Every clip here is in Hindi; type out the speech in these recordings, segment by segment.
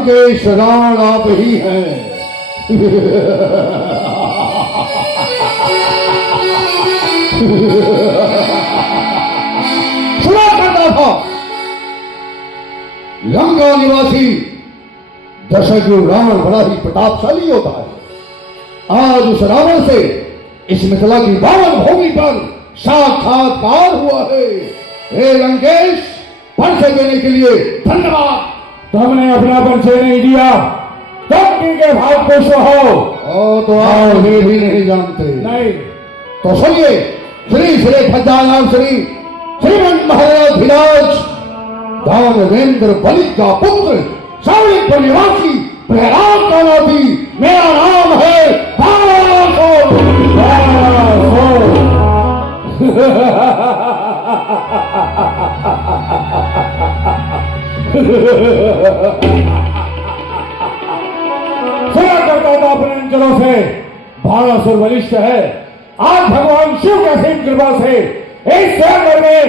लंकेश राण आप ही हैं। सुना करता था लंका निवासी दशरथ रावण बड़ा ही प्रतापशाली होता है। आज उस रावण से इस मिथिला की पावन भूमि पर साक्षात्कार हुआ है। हे लंकेश, परिचय देने के लिए धन्यवाद। तुमने अपना परिचय नहीं दिया, तुम किनके भाव पुष्प हो? तो आप उन्हें भी नहीं जानते। नहीं तो सुनिए, श्री श्री खजाना श्री श्रीमंत महाराज धीराज दानवेंद्र बलि का पुत्र सौरिक पर निवासी प्रहलाद का नाती मेरा नाम है बाणासुर। सुना करता था अपने अंचलों से बाणासुर बलिष्ठ है। आज भगवान शिव की असीम कृपा से इस स्वयंवर में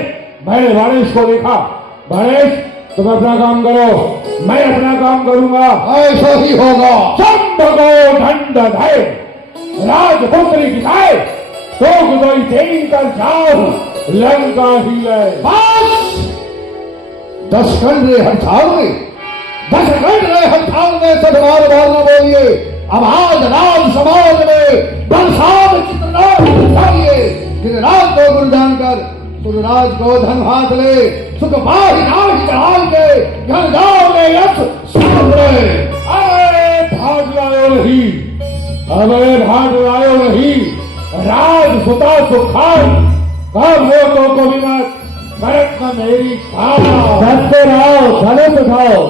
मैंने गणेश को देखा। गणेश, तुम अपना काम करो, मैं अपना काम करूंगा। ऐसा ही होगा। चंद्र दंड धय राजपुत्री की गाय तो गुदई तेरी कर जाओ लंका ही ले। बस 10 खंड हड़ताल में 10 खंड हड़ताल में सब बार बार न बोलिए। अब आज राज समाज में बरसात चित्रनाथ चाहिए। दिन रात को गुरु जानकर सुरराज को धन हाथ ले, सुख पाही नाहि चढ़ाल के घर गांव में यश साथ रहे। अरे भाग लायो नहीं, अबे भाग लायो नहीं, राज सुता सुखान कब हो तो कभी मत भरत न मेरी खाना। डरते रहो, धनुष उठाओ,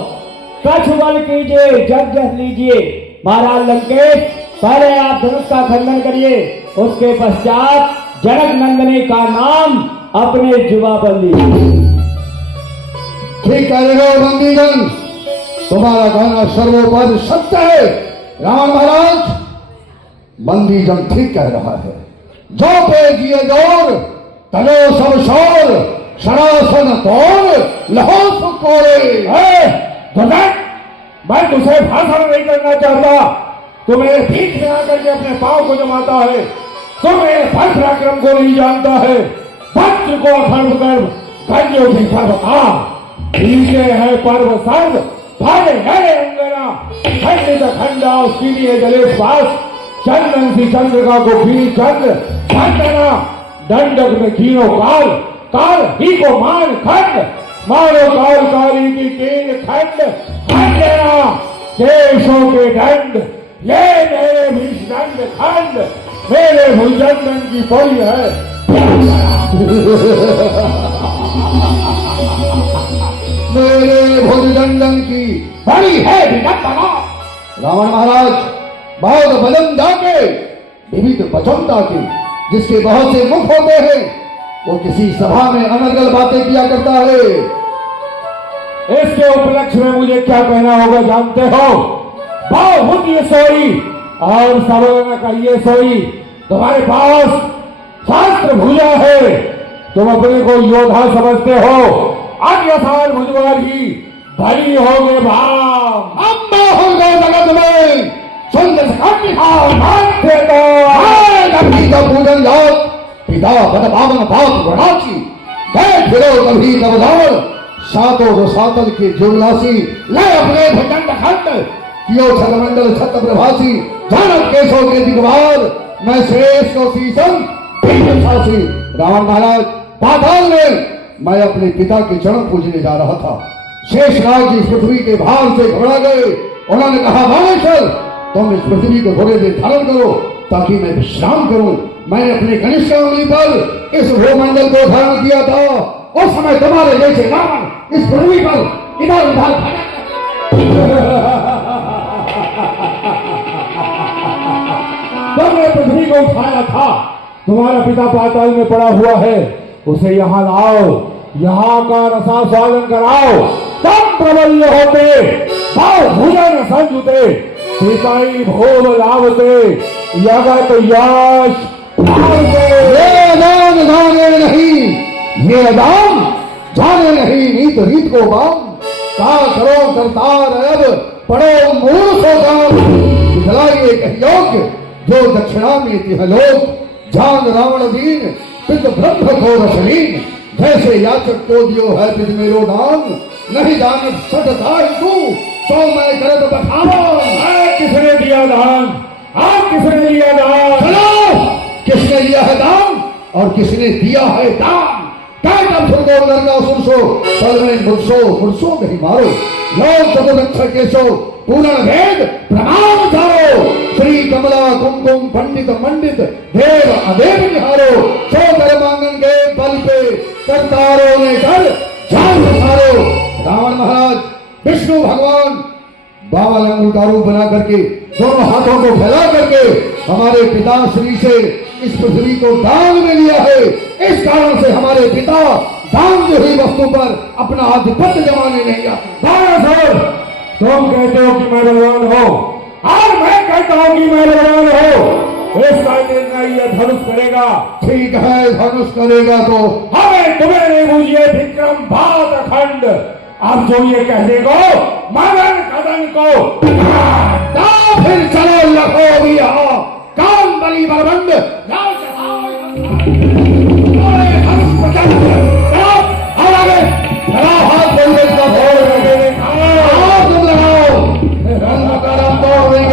कछ बल कीजिए, जग जस लीजिए। महाराज लंकेश, पहले आप धनुष का खंडन करिए, उसके पश्चात जनक नंदनी का नाम अपने जुबा पर लीजिए। ठीक कह रहे हो बंदीजन, तुम्हारा कहना सर्वोपरि सत्य है। रावण महाराज, बंदीजन ठीक कह रहा है। जो पे जिए जोर तलो सब शोर, सरासन तोड़ लहो सुकोरे। मैं तुझसे भाषण नहीं करना चाहता। तू मेरे पीठ में आकर के अपने पांव को जमाता है। तू मेरे फल पराक्रम को नहीं जानता है। भक्त को खर्व कर गंजो भी सर्व आ नीचे है पर्व सर्व भागे गए अंगना खंडित खंडा सीढ़ी जले पास चंदन सी चंद्रिका को खीरी चंद्र खंडना दंडक में कीनो काल काल ही को मान खंड मारो काल काली की तीन खंड खंडना केशों के दंड ये मेरे विषदंड खंड मेरे भुजंगन की पड़ी है। मेरे भुजदंडन की बड़ी है विडंबना। रावण महाराज, बहुत बलम दाके विविध वचनता की, जिसके बहुत से मुख होते हैं वो किसी सभा में अनर्गल बातें किया करता है। इसके उपलक्ष्य में मुझे क्या कहना होगा जानते हो? बहुत ये सोई और सबों कहिए सोई। तुम्हारे पास शास्त्र भुजा है, तुम अपने को योद्धा समझते हो। अज्ञान भुजवारी भली हो गए भाव अम्बा हो गए जगत में सुंदर मानते तो पूजन जात पिता बद पावन पाप गणाची बैठ फिरो कभी तब रावण सातों को सातल के जुगलासी ले अपने भजंड खंड कियो छलमंडल छत प्रभासी जानक केशों के दिगवार मैं श्रेष्ठ को सीसन सासी। रावण महाराज, पाताल में मैं अपने पिता के चरण पूजने जा रहा था। शेषनाग इस पृथ्वी के भार से घबरा गए। उन्होंने कहा, बाणेश्वर तुम इस पृथ्वी को थोड़े देर धारण करो ताकि मैं विश्राम करूं। मैंने अपने कनिष्ठ उंगली पर इस भूमंडल को धारण किया था। उस समय तुम्हारे जैसे रावण इस पृथ्वी पर इधर उधर तुमने पृथ्वी को उठाया था। तुम्हारा पिता पाताल में पड़ा हुआ है, उसे यहाँ लाओ, यहाँ का रसा स्वागत कराओ। तब प्रबल होते भूजन संजुते पिताई भोग लावते यगत यश ये दान जाने नहीं, ये दान जाने नहीं, नीत रीत को बाम का करो करतार अब पड़ो मूल सो दाम दिखलाइए कहीं योग्य जो दक्षिणा में तिह लोग जान रावण दीन पित ब्रह्म को रसलीन जैसे याचक को दियो है पित मेरो दान नहीं जानत सटता तू तो मैं करत बखान। किसने दिया दान? आप किसने दिया दान? चलो किसने लिया है दान और किसने दिया है दान? फुरगो लड़का सुनसो पल में मुरसो नहीं मारो लोग चतुरक्षर केसो पूर्ण भेद प्रमाण धारो श्री कमला कुमकुम पंडित मंडित देव अदेव निहारो सो कर मांगन के बल पे करतारों ने कर जान उतारो। रावण महाराज विष्णु भगवान 52 अंगुल का रूप बना करके दोनों हाथों को फैला करके हमारे पिता श्री से इस पृथ्वी को दान में लिया है। इस कारण से हमारे पिता दान की हुई वस्तु पर अपना आधिपत्य जमाने नहीं आते। तुम कहते हो कि मैं बलवान हो और मैं कहता हूं कि मैं बलवान हो। इसका निर्णय यह धनुष करेगा। ठीक है धनुष करेगा तो हमें तुम्हें नहीं बूझिए विक्रम भात अखंड। अब जो ये कह देगो मदन कदन को फिर चलो लखो भी यहाँ कान बली बलबंद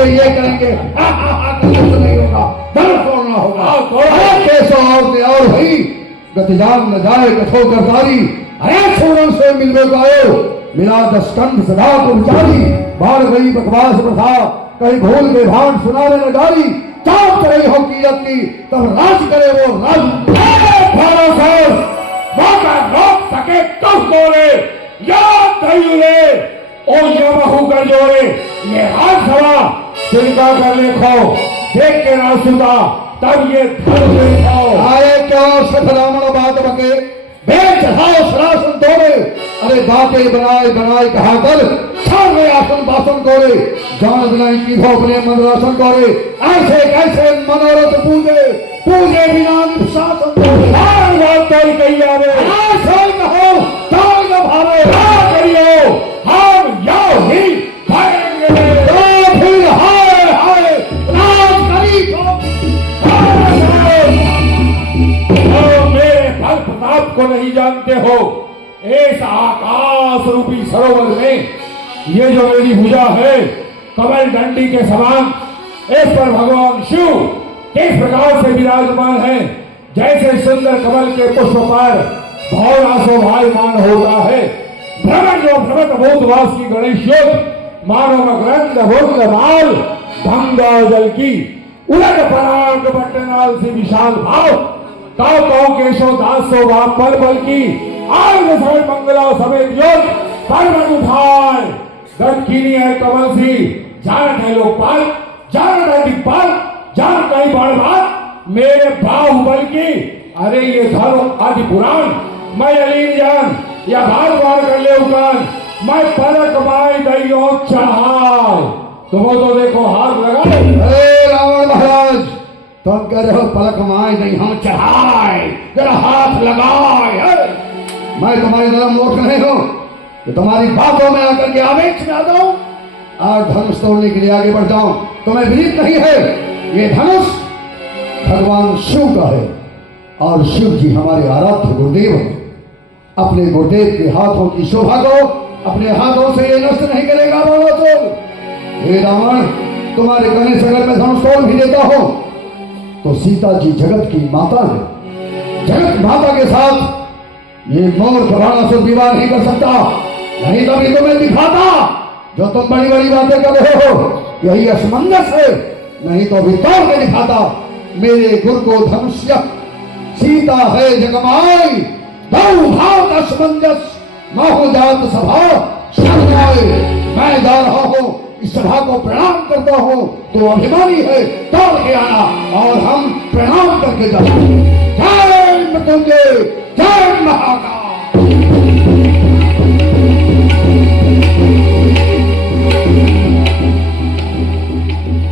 ये करेंगे नहीं होगा दर तोड़ना होगा और भाई गतिजान न जाए कठो करतारी अरे छोड़न से मिलवे गायो मिला 10 स्कंध सदा को विचारी बाढ़ गई बकवास प्रथा कहीं भूल के भान सुनावे न गारी चाप करे हो कीरत की तब राज करे वो राज मौका रोक सके तो बोले याद ले ओ ये बहू कर जोड़े ये हाथ सवा चिंता करने खो देख के ना सुधा तब ये धन खाओ। आए क्या सफरामण बात बके बेच चढ़ाओ सरासन तोड़े अरे बातें बनाए बनाए कहा कर सामने आसन बासन तोड़े जान बनाई की धो अपने मनरासन तोड़े ऐसे कैसे मनोरथ पूजे पूजे बिना शासन तोड़े बात तो कही आवे ऐसे कहो ताल न भावे करियो हम यो ही खाएंगे तो फिर हाय हाय राज करी मेरे फल प्रताप को नहीं जानते हो। इस आकाश रूपी सरोवर में ये जो मेरी भुजा है कमल डंडी के समान इस पर भगवान शिव किस प्रकार से विराजमान है जैसे सुंदर कमल के पुष्प पर भौरा शोभायमान होता है। भ्रमण जो भ्रमत भूतवास की गणेश युद्ध मानो मकरंद भुज लाल गंगा जल की उलट पराग बटनाल से विशाल भाव ताऊ केशव दास शोभा पल पल की आग समय मंगला समेत युद्ध पर्वत उठाए दक्षिणी है कमल सी जानत है लोकपाल जानत है दिक्पाल जानत है बाण मेरे बाहुबल की अरे ये धर्म आदि पुराण मैं अलीन जान या भागवान कर ले उकान मैं पलक माई दैयो चढ़ाए तुम तो देखो हाथ लगाए। अरे रावण महाराज तुम कह रहे हो पलक माए नहीं हम चढ़ाए जरा हाथ लगाए। मैं तुम्हारी तरह मूर्ख नहीं हूं कि तुम्हारी बातों में आकर के आवेश में आ जाऊं और धनुष तोड़ने के लिए आगे बढ़ जाऊं। तुम्हें विदित नहीं है ये धनुष भगवान शिव का है और शिव जी हमारे आराध्य गुरुदेव हैं। अपने गुरुदेव के हाथों की शोभा को अपने हाथों से ये नष्ट नहीं करेगा। बोलो तो हे रावण तुम्हारे कहने से अगर मैं धनुष तोड़ भी देता हूं तो सीता जी जगत की माता है। जगत माता के साथ ये मोर घराना से विवाह नहीं कर सकता। नहीं तो भी तुम्हें दिखाता जो तुम बड़ी बड़ी बातें कर रहे हो यही असमंजस है। नहीं तो भी तोड़ के दिखाता मेरे गुरु को धनुष्य सीता है जगमाई दो भाव असमंजस मोह जात सभा शरणाए। मैं जा रहा हूं इस सभा को प्रणाम करता हूं तो अभिमानी है तोड़ के आना और हम प्रणाम करके जाते